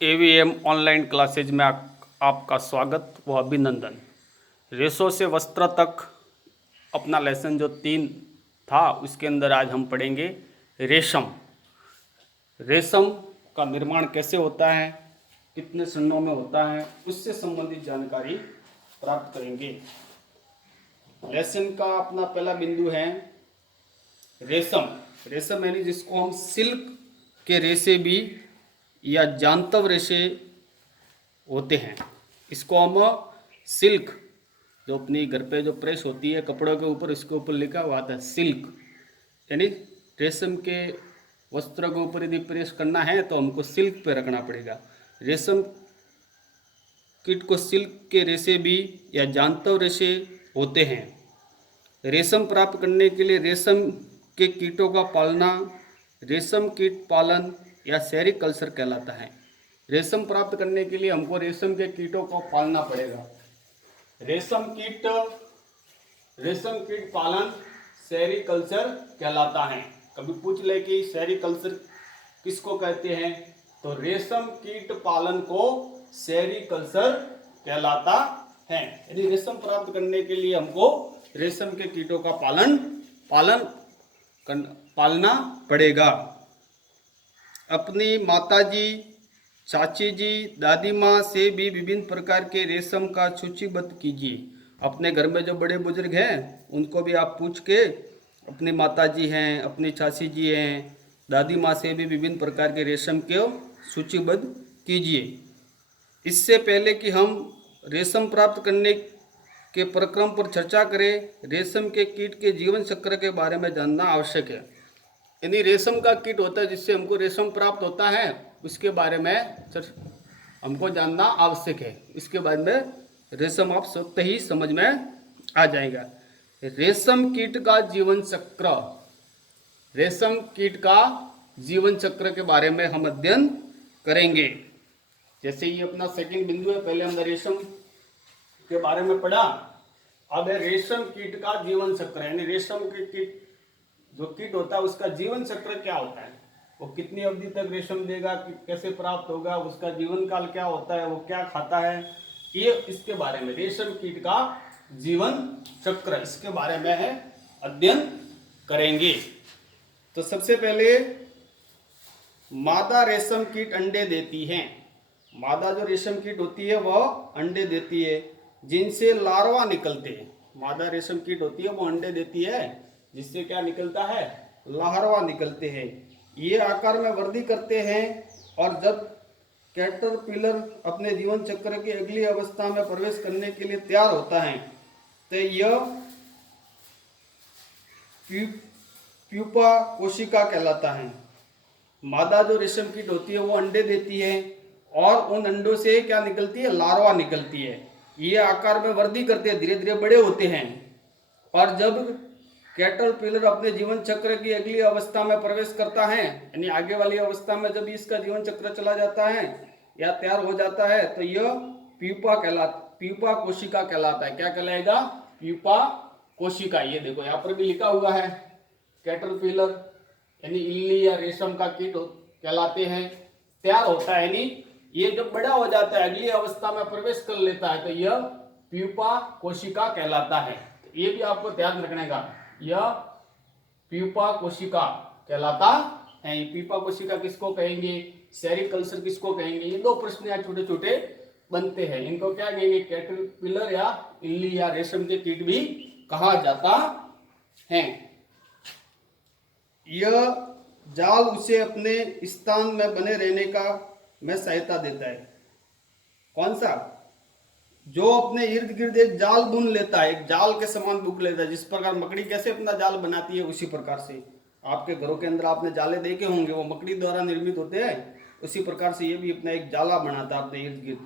AVM online classes में आपका स्वागत व अभिनंदन। रेशों से वस्त्र तक अपना लेसन जो 3 था उसके अंदर आज हम पढ़ेंगे रेशम। रेशम का निर्माण कैसे होता है, कितने श्रेणियों में होता है, उससे संबंधित जानकारी प्राप्त करेंगे। लेसन का अपना पहला बिंदु है रेशम। रेशम यानी जिसको हम सिल्क के रेशे भी या जानतव रेशे होते हैं, इसको हम सिल्क, जो अपनी घर पे जो प्रेस होती है कपड़ों के ऊपर, इसके ऊपर लिखा हुआ आता है सिल्क, यानी रेशम के वस्त्रों के ऊपर यदि प्रेस करना है तो हमको सिल्क पे रखना पड़ेगा। रेशम कीट को सिल्क के रेशे भी या जानतव रेशे होते हैं। रेशम प्राप्त करने के लिए रेशम के कीटों का पालना रेशम कीट पालन या सेरीकल्चर कहलाता है। रेशम प्राप्त करने के लिए हमको रेशम के कीटों को पालना पड़ेगा। रेशम कीट पालन सेरीकल्चर कहलाता है। कभी पूछ ले कि सेरीकल्चर किसको कहते हैं, तो रेशम कीट पालन को सेरीकल्चर कहलाता है। यदि रेशम प्राप्त करने के लिए हमको रेशम के कीटों का पालना पड़ेगा। अपनी माताजी, चाची जी, दादी माँ से भी विभिन्न प्रकार के रेशम का सूचीबद्ध कीजिए। अपने घर में जो बड़े बुजुर्ग हैं उनको भी आप पूछ के, अपनी माताजी हैं, अपनी चाची जी हैं, दादी माँ से भी विभिन्न प्रकार के रेशम को सूचीबद्ध कीजिए। इससे पहले कि हम रेशम प्राप्त करने के प्रक्रम पर चर्चा करें, रेशम के कीट के जीवन चक्र के बारे में जानना आवश्यक है। यानी रेशम का कीट होता है जिससे हमको रेशम प्राप्त होता है, उसके बारे में हमको जानना आवश्यक है। इसके बाद में रेशम आप स्वतः ही समझ में आ जाएगा। रेशम कीट का जीवन चक्र, रेशम कीट का जीवन चक्र के बारे में हम अध्ययन करेंगे। जैसे ये अपना सेकंड बिंदु है, पहले हमने रेशम के बारे में पढ़ा, अब है रेशम कीट का जीवन चक्र। यानी रेशम के कीट जो कीट होता है उसका जीवन चक्र क्या होता है, वो कितनी अवधि तक रेशम देगा, कैसे प्राप्त होगा, उसका जीवन काल क्या होता है, वो क्या खाता है, ये इसके बारे में रेशम कीट का जीवन चक्र, इसके बारे में है अध्ययन करेंगे। तो सबसे पहले मादा रेशम कीट अंडे देती है। मादा जो रेशम कीट होती है वह अंडे देती है जिनसे लार्वा निकलते हैं। मादा रेशम कीट होती है वो अंडे देती है जिससे क्या निकलता है, लार्वा निकलते हैं। ये आकार में वृद्धि करते हैं और जब कैटरपिलर अपने जीवन चक्र की अगली अवस्था में प्रवेश करने के लिए तैयार होता है तो यह प्यूपा कोशिका कहलाता है। मादा जो रेशम कीट होती है वो अंडे देती है और उन अंडों से क्या निकलती है, लार्वा निकलती है। ये आकार में वृद्धि करते हैं, धीरे धीरे बड़े होते हैं और जब कैटरपिलर अपने जीवन चक्र की अगली अवस्था में प्रवेश करता है, यानी आगे वाली अवस्था में जब इसका जीवन चक्र चला जाता है या तैयार हो जाता है तो यह प्यूपा कोशिका कहलाता है। क्या कहलाएगा, प्यूपा कोशिका। ये देखो यहाँ पर भी लिखा हुआ है, कैटरपिलर यानी इल्ली या रेशम का कीट कहलाते हैं, तैयार होता है, यानी ये जब बड़ा हो जाता है अगली अवस्था में प्रवेश कर लेता है तो यह प्यूपा कोशिका कहलाता है। ये भी आपको ध्यान रखने का, यह प्यूपा कोशिका कहलाता है। प्यूपा कोशिका किसको कहेंगे, सेरीकल्चर किसको कहेंगे, ये दो प्रश्न यहाँ छोटे छोटे बनते हैं। इनको क्या कहेंगे, कैटरपिलर या इल्ली या रेशम के कीट भी कहा जाता है। यह जाल उसे अपने स्थान में बने रहने का में सहायता देता है। कौन सा, जो अपने इर्द गिर्द एक जाल बुन लेता है, एक जाल के समान बुन लेता है। जिस प्रकार मकड़ी कैसे अपना जाल बनाती है उसी प्रकार से आपके घरों के अंदर आपने जाले देखे होंगे, वो मकड़ी द्वारा निर्मित होते हैं, उसी प्रकार से ये भी अपना एक जाला बनाता है अपने इर्द गिर्द।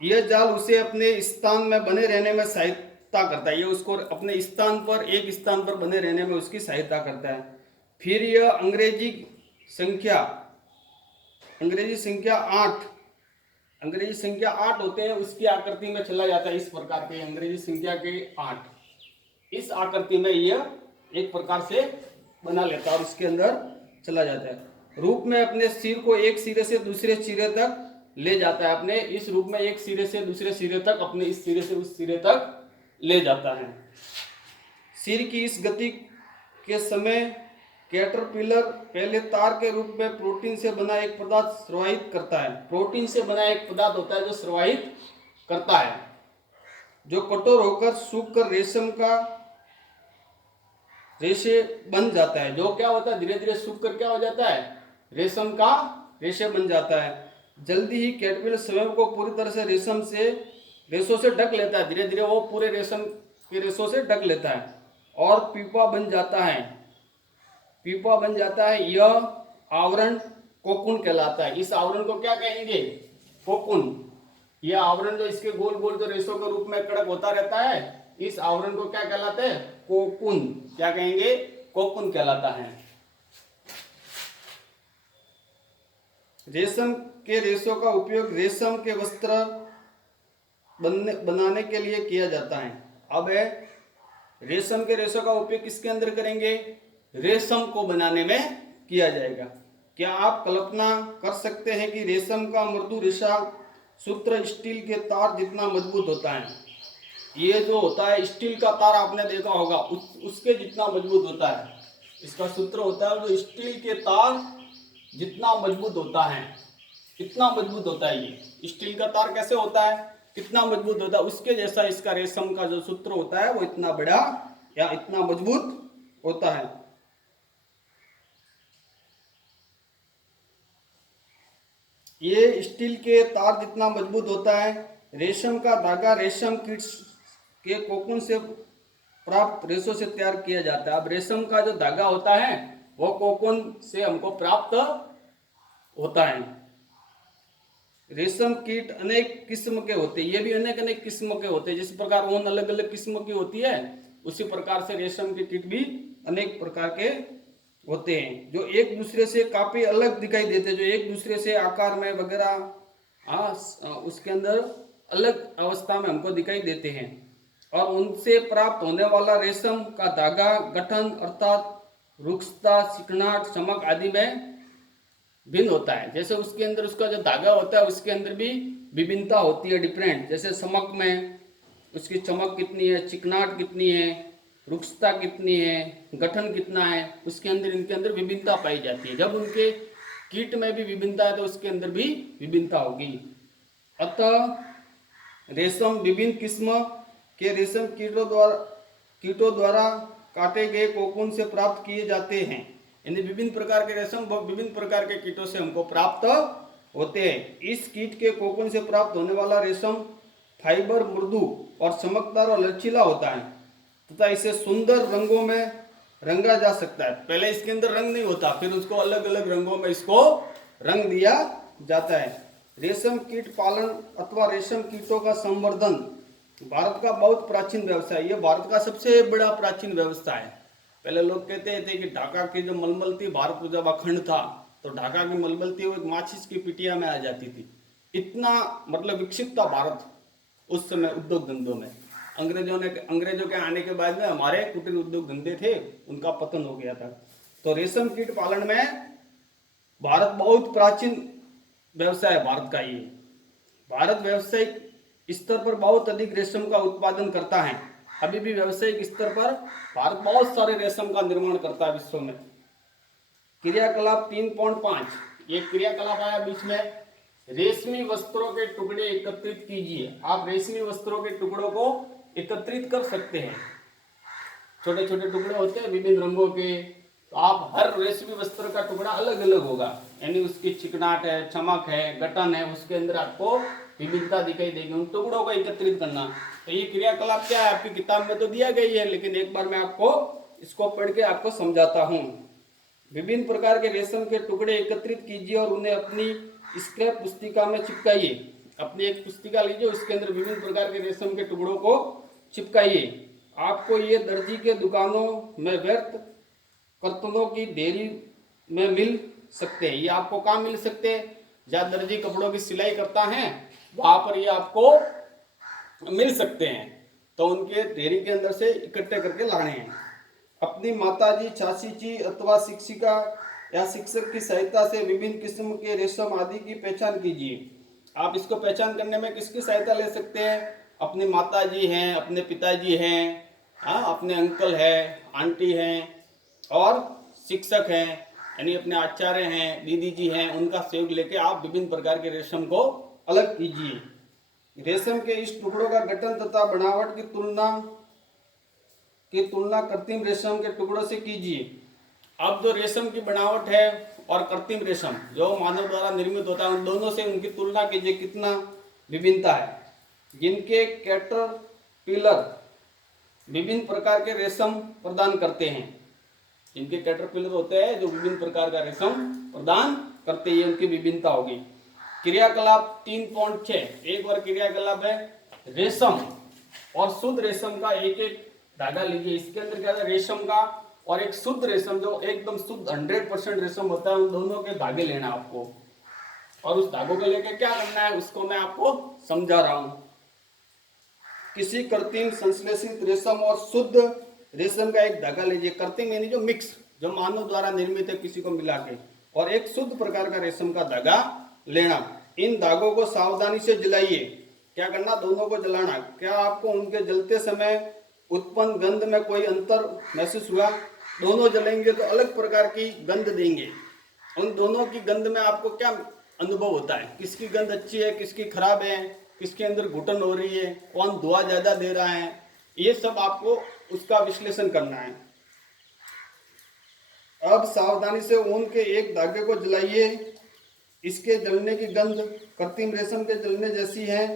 यह जाल उसे अपने स्थान में बने रहने में सहायता करता है, ये उसको अपने स्थान पर, एक स्थान पर बने रहने में उसकी सहायता करता है। फिर यह अंग्रेजी संख्या 8 होते हैं, उसकी आकृति में चला जाता है। इस प्रकार के अंग्रेजी संख्या के 8, इस आकृति में यह एक प्रकार से बना लेता है और उसके अंदर चला जाता है। रूप में अपने सिर को एक सिरे से दूसरे सिरे तक ले जाता है। अपने इस रूप में एक सिरे से दूसरे सिरे तक, अपने इस सिरे से उस सिरे तक ले जाता है। सिर की इस गति के समय कैटरपिलर पहले तार के रूप में प्रोटीन से बना एक पदार्थ स्रावित करता है। प्रोटीन से बना एक पदार्थ होता है जो स्रावित करता है, जो कठोर होकर सूखकर रेशम का रेशे बन जाता है। जो क्या होता है, धीरे धीरे सूख कर क्या हो जाता है, रेशम का रेशे बन जाता है। जल्दी ही कैटरपिलर स्वयं को पूरी तरह से रेशों से ढक लेता है। धीरे धीरे वो पूरे रेशम के रेशों से ढक लेता है और पीपा बन जाता है। पीपा बन जाता है। यह आवरण कोकून कहलाता है। इस आवरण को क्या कहेंगे, कोकून। यह आवरण जो इसके गोल गोल जो रेशों के रूप में कड़क होता रहता है, इस आवरण को क्या कहलाता है, कोकून। क्या कहेंगे, कोकून कहलाता है। रेशम के रेशों का उपयोग रेशम के वस्त्र बनाने के लिए किया जाता है। अब रेशम के रेशों का उपयोग किसके अंदर करेंगे, रेशम को बनाने में किया जाएगा। क्या आप कल्पना कर सकते हैं कि रेशम का मृदु रेशा सूत्र स्टील के तार जितना मजबूत होता है। ये जो होता है स्टील का तार, आपने देखा होगा, उसके जितना मजबूत होता है। इसका सूत्र होता है जो स्टील के तार जितना मजबूत होता है, इतना मजबूत होता है। ये स्टील का तार कैसे होता है, कितना मजबूत होता है, उसके जैसा इसका रेशम का जो सूत्र होता है वो इतना बड़ा या इतना मजबूत होता है। ये स्टील के तार जितना मजबूत होता है। रेशम का धागा रेशम कीट के कोकून से प्राप्त रेशों से तैयार किया जाता है। अब रेशम का जो धागा होता है वो कोकून से हमको प्राप्त होता है। रेशम कीट अनेक किस्म के होते हैं, ये भी अनेक अनेक किस्म के होते हैं। जिस प्रकार ऊन अलग अलग किस्म की होती है, उसी प्रकार से रेशम के कीट भी अनेक प्रकार के होते हैं, जो एक दूसरे से काफी अलग दिखाई देते हैं, जो एक दूसरे से आकार में वगैरह उसके अंदर अलग अवस्था में हमको दिखाई देते हैं। और उनसे प्राप्त होने वाला रेशम का धागा गठन अर्थात रुक्षता, चिकनाहट, चमक आदि में भिन्न होता है। जैसे उसके अंदर उसका जो धागा होता है उसके अंदर भी विभिन्नता होती है, डिफरेंट। जैसे चमक में उसकी चमक कितनी है, चिकनाहट कितनी है, रुक्षता कितनी है, गठन कितना है, उसके अंदर इनके अंदर विभिन्नता पाई जाती है। जब उनके कीट में भी विभिन्नता है तो उसके अंदर भी विभिन्नता होगी। अतः रेशम विभिन्न किस्म के रेशम कीटों द्वारा काटे गए कोकून से प्राप्त किए जाते हैं। यानी विभिन्न प्रकार के रेशम विभिन्न प्रकार के कीटों से हमको प्राप्त होते हैं। इस कीट के कोकून से प्राप्त होने वाला रेशम फाइबर मृदु और चमकदार और लचीला होता है तथा इसे सुंदर रंगों में रंगा जा सकता है। पहले इसके अंदर रंग नहीं होता, फिर उसको अलग अलग रंगों में इसको रंग दिया जाता है। रेशम कीट पालन अथवा रेशम कीटों का संवर्धन भारत का बहुत प्राचीन व्यवसाय। ये भारत का सबसे बड़ा प्राचीन व्यवसाय है। पहले लोग कहते थे कि ढाका की जो मलमल थी, भारत जब अखंड था तो ढाका की मलमल थी वो एक माचिस की पिटिया में आ जाती थी। इतना मतलब विकसित था भारत उस समय उद्योग धंधों में। अंग्रेजों के आने के बाद में हमारे कुटीर उद्योग धंधे थे, उनका पतन हो गया था। तो रेशम कीट पालन में भारत बहुत प्राचीन व्यवसाय है भारत का। ये भारत व्यावसायिक स्तर पर बहुत अधिक रेशम का उत्पादन करता है। अभी भी व्यावसायिक स्तर पर भारत बहुत सारे रेशम का निर्माण करता है विश्व में। क्रियाकलाप 3.5, ये क्रियाकलाप आया बीच में। रेशमी वस्त्रों के टुकड़े एकत्रित कीजिए। आप रेशमी वस्त्रों के टुकड़ों को एकत्रित कर सकते हैं। छोटे छोटे टुकड़े होते हैं विभिन्न रंगों के, तो आप हर रेशमी वस्त्र का टुकड़ा अलग अलग होगा, यानी उसकी चिकनाहट है, चमक है, गठन है, उसके अंदर आपको विभिन्नता दिखाई देगी। उन टुकड़ों को एकत्रित करना, तो ये क्रियाकलाप क्या है आपकी किताब में तो दिया गई है, लेकिन एक बार मैं आपको इसको पढ़ के आपको समझाता हूँ। विभिन्न प्रकार के रेशम के टुकड़े एकत्रित कीजिए और उन्हें अपनी स्क्रैप पुस्तिका में चिपकाइए। अपनी एक पुस्तिका लीजिए, उसके अंदर विभिन्न प्रकार के रेशम के टुकड़ों को चिपकाइए। आपको ये दर्जी के दुकानों में व्यर्थ कर्तनों की ढेरी में मिल सकते हैं। ये आपको कहाँ मिल सकते हैं, जहाँ दर्जी कपड़ों की सिलाई करता है वहां पर ये आपको मिल सकते हैं। तो उनके ढेरी के अंदर से इकट्ठे करके लाने हैं। अपनी माताजी, चाची जी अथवा शिक्षिका या शिक्षक की सहायता से विभिन्न किस्म के रेशम आदि की पहचान कीजिए। आप इसको पहचान करने में किसकी सहायता ले सकते हैं? अपनी माता जी हैं, अपने पिताजी हैं, हाँ, अपने अंकल है, आंटी हैं, और शिक्षक हैं, यानी अपने आचार्य हैं, दीदी जी हैं, उनका सहयोग लेके आप विभिन्न प्रकार के रेशम को अलग कीजिए। रेशम के इस टुकड़ों का गठन तथा बनावट की तुलना कृत्रिम रेशम के टुकड़ों से कीजिए। अब जो रेशम की बनावट है और कृत्रिम रेशम जो मानव द्वारा निर्मित होता है, उन दोनों से उनकी तुलना कीजिए, कितना विभिन्नता है। जिनके कैटरपिलर विभिन्न प्रकार के रेशम प्रदान करते हैं, जिनके कैटरपिलर होते हैं जो विभिन्न प्रकार का रेशम प्रदान करते हैं, उनकी विभिन्नता होगी। क्रियाकलाप 3.6 एक बार क्रियाकलाप है रेशम और शुद्ध रेशम का एक एक धागा लीजिए। इसके अंदर क्या है, रेशम का और एक शुद्ध रेशम जो एकदम शुद्ध 100% रेशम होता है, उन दोनों के धागे लेना आपको, और उस धागों को लेकर क्या करना है उसको मैं आपको समझा रहा हूं। किसी कृत्रिम संश्लेषित रेशम और शुद्ध रेशम का एक धागा लीजिए। कृत्रिम यानी जो मिक्स, जो मानव द्वारा निर्मित है किसी को मिला के, और एक शुद्ध प्रकार का रेशम का धागा लेना। इन धागों को सावधानी से जलाइए। क्या करना, दोनों को जलाना। क्या आपको उनके जलते समय उत्पन्न गंध में कोई अंतर महसूस हुआ? दोनों जलेंगे तो अलग प्रकार की गंध देंगे। उन दोनों की गंध में आपको क्या अनुभव होता है, किसकी गंध अच्छी है, किसकी खराब है, किसके अंदर घुटन हो रही है, कौन धुआं ज्यादा दे रहा है, ये सब आपको उसका विश्लेषण करना है। अब सावधानी से ऊन के एक धागे को जलाइए। इसके जलने की गंध कृत्रिम रेशम के जलने जैसी है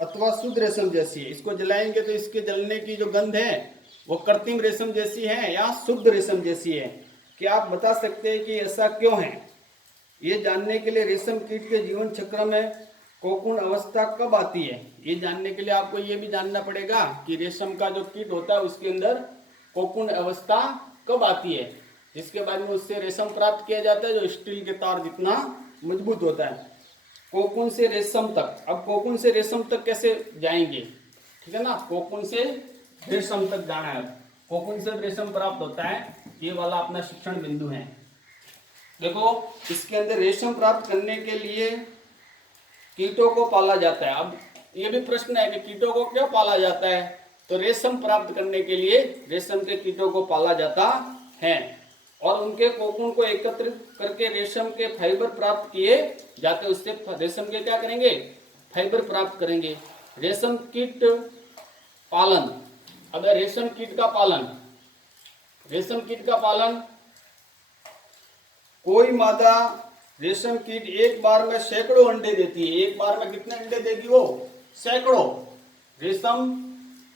अथवा शुद्ध रेशम जैसी है। इसको जलाएंगे तो इसके जलने की जो गंध है वो कृत्रिम रेशम जैसी है या शुद्ध रेशम जैसी है? क्या आप बता सकते हैं कि ऐसा क्यों है? ये जानने के लिए रेशम कीट के जीवन चक्र में कोकून अवस्था कब आती है, ये जानने के लिए आपको ये भी जानना पड़ेगा कि रेशम का जो कीट होता है उसके अंदर कोकून अवस्था कब आती है, जिसके बाद में उससे रेशम प्राप्त किया जाता है जो स्टील के तार जितना मजबूत होता है। कोकून से रेशम तक। अब कोकून से रेशम तक कैसे जाएंगे, ठीक है ना, कोकून से रेशम तक जाना है। कोकून से रेशम प्राप्त होता है, ये वाला अपना शिक्षण बिंदु है। देखो इसके अंदर रेशम प्राप्त करने के लिए कीटों को पाला जाता है। अब ये भी प्रश्न है कि कीटों को क्यों पाला जाता है? तो रेशम प्राप्त करने के लिए रेशम के कीटों को पाला जाता है और उनके कोकून को एकत्रित करके रेशम के फाइबर प्राप्त किए जाते हैं। उससे रेशम के क्या करेंगे, फाइबर प्राप्त करेंगे। रेशम कीट पालन। अब रेशम कीट का पालन, रेशम कीट का पालन, कोई मादा रेशम कीट एक बार में सैकड़ों अंडे देती है। एक बार में कितने अंडे देगी वो? सैकड़ों। रेशम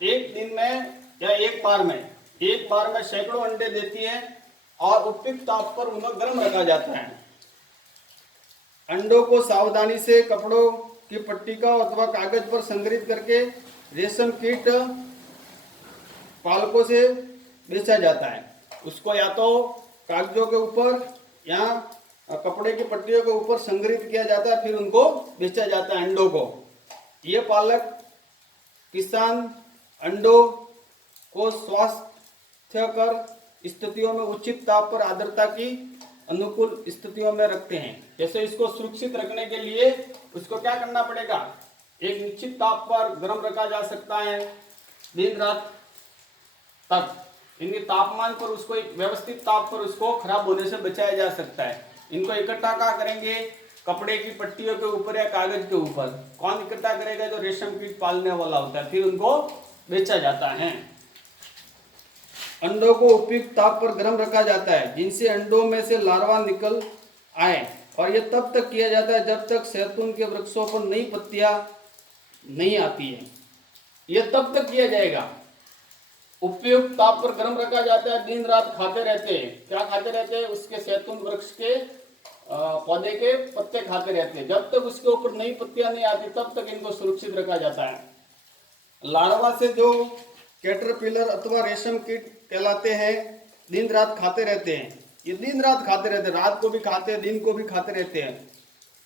एक दिन में या एक बार में सैकड़ों अंडे देती है और उपयुक्त ताप पर उन्हें गर्म रखा जाता है। अंडों को सावधानी से कपड़ों की पट्टिका अथवा कागज पर संग्रहित करके रेशम कीट पालकों से बेचा जाता है। उसको या तो कागजों के ऊपर या कपड़े की पट्टियों के ऊपर संग्रहित किया जाता है, फिर उनको बेचा जाता है अंडों को। ये पालक किसान अंडों को स्वास्थ्यकर स्थितियों में उचित ताप पर आर्द्रता की अनुकूल स्थितियों में रखते हैं। जैसे इसको सुरक्षित रखने के लिए उसको क्या करना पड़ेगा, एक निश्चित ताप पर गर्म रखा जा सकता है दिन रात तक। इनके तापमान पर उसको एक व्यवस्थित ताप पर उसको खराब होने से बचाया जा सकता है। इनको इकट्ठा कहाँ करेंगे, कपड़े की पट्टियों के ऊपर या कागज के ऊपर। कौन इकट्ठा करेगा? जो रेशम कीट पालने वाला होता है, फिर उनको बेचा जाता है। अंडों को उपयुक्त ताप पर गर्म रखा जाता है जिनसे अंडों में से लार्वा निकल आए, और यह तब तक किया जाता है जब तक शहतूत के वृक्षों पर नई पत्तियां नहीं आती है। यह तब तक किया जाएगा। उपयुक्त ताप पर गर्म रखा जाता है, दिन रात खाते रहते हैं। क्या खाते रहते हैं? उसके शहतूत वृक्ष के पौधे के पत्ते खाते रहते हैं। जब तक उसके ऊपर नई पत्तियां नहीं आती तब तक इनको सुरक्षित रखा जाता है। लार्वा से जो कैटरपिलर अथवा रेशम कीट कहलाते हैं, दिन रात खाते रहते हैं। ये दिन रात खाते रहते हैं, रात को भी खाते हैं, दिन को भी खाते रहते हैं,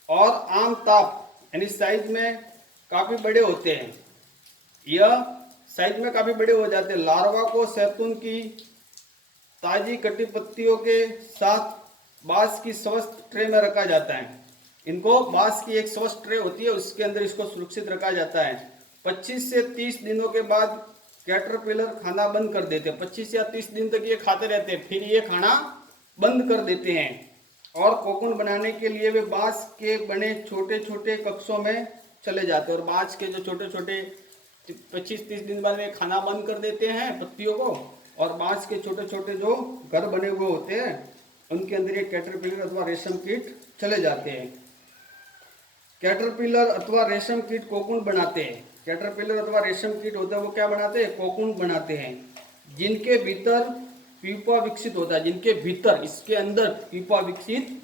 और आम ताप यानी साइज में काफी बड़े होते हैं। यह साइज में काफी बड़े हो जाते हैं। लार्वा को शहतूत की ताजी कटी पत्तियों के साथ बांस की स्वस्थ ट्रे में रखा जाता है। इनको बांस की एक स्वस्थ ट्रे होती है, उसके अंदर इसको सुरक्षित रखा जाता है। 25 से 30 दिनों के बाद कैटरपिलर खाना बंद कर देते हैं। 25 या 30 दिन तक ये खाते रहते हैं, फिर ये खाना बंद कर देते हैं और कोकून बनाने के लिए वे बांस के बने छोटे छोटे कक्षों में चले जाते हैं। और बांस के जो छोटे छोटे 25-30 दिन बाद वे खाना बंद कर देते हैं पत्तियों को, और बांस के छोटे छोटे जो घर बने हुए होते हैं उनके अंदर ये कैटरपिलर अथवा रेशम कीट चले जाते हैं। कैटरपिलर अथवा रेशम कीट कोकून बनाते हैं। कैटरपिलर अथवा रेशम कीट होता है वो क्या बनाते हैं? कोकून बनाते हैं, जिनके भीतर प्यूपा विकसित होता है। जिनके भीतर, इसके अंदर प्यूपा विकसित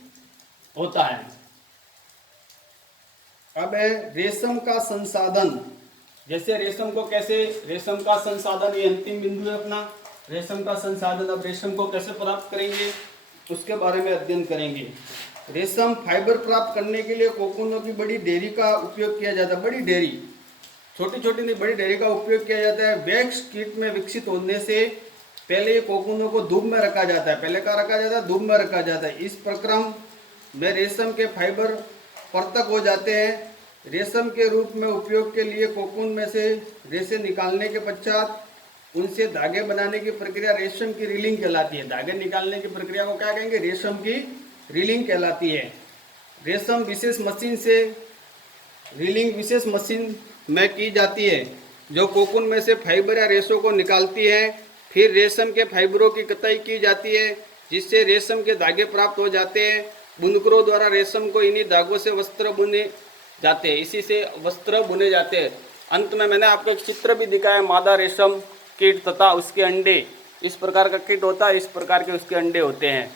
होता है। अब है रेशम का संसाधन। जैसे रेशम को कैसे, रेशम का संसाधन, ये अंतिम बिंदु है अपना, रेशम का संसाधन। अब रेशम को कैसे प्राप्त करेंगे उसके बारे में अध्ययन करेंगे। रेशम फाइबर प्राप्त करने के लिए कोकूनों की बड़ी डेयरी का उपयोग किया जाता है। बड़ी डेयरी, छोटी छोटी नहीं, बड़ी डेयरी का उपयोग किया जाता है। वैक्स कीट में विकसित होने से पहले ये कोकूनों को धूप में रखा जाता है। पहले कहाँ रखा जाता है? धूप में रखा जाता है। इस प्रक्रम में रेशम के फाइबर परतक हो जाते हैं। रेशम के रूप में उपयोग के लिए कोकून में से रेशे निकालने के पश्चात उनसे धागे बनाने की प्रक्रिया रेशम की रीलिंग कहलाती है। धागे निकालने की प्रक्रिया को क्या कहेंगे? रेशम की रीलिंग कहलाती है। रेशम विशेष मशीन से रीलिंग विशेष मशीन में की जाती है, जो कोकून में से फाइबर या रेशों को निकालती है। फिर रेशम के फाइबरों की कताई की जाती है, जिससे रेशम के धागे प्राप्त हो जाते हैं। बुनकरों द्वारा रेशम को इन्हीं धागों से वस्त्र बुने जाते हैं, इसी से वस्त्र बुने जाते हैं। अंत में मैंने आपको एक चित्र भी दिखाया, मादा रेशम कीट तथा उसके अंडे। इस प्रकार का कीट होता है, इस प्रकार के उसके अंडे होते हैं।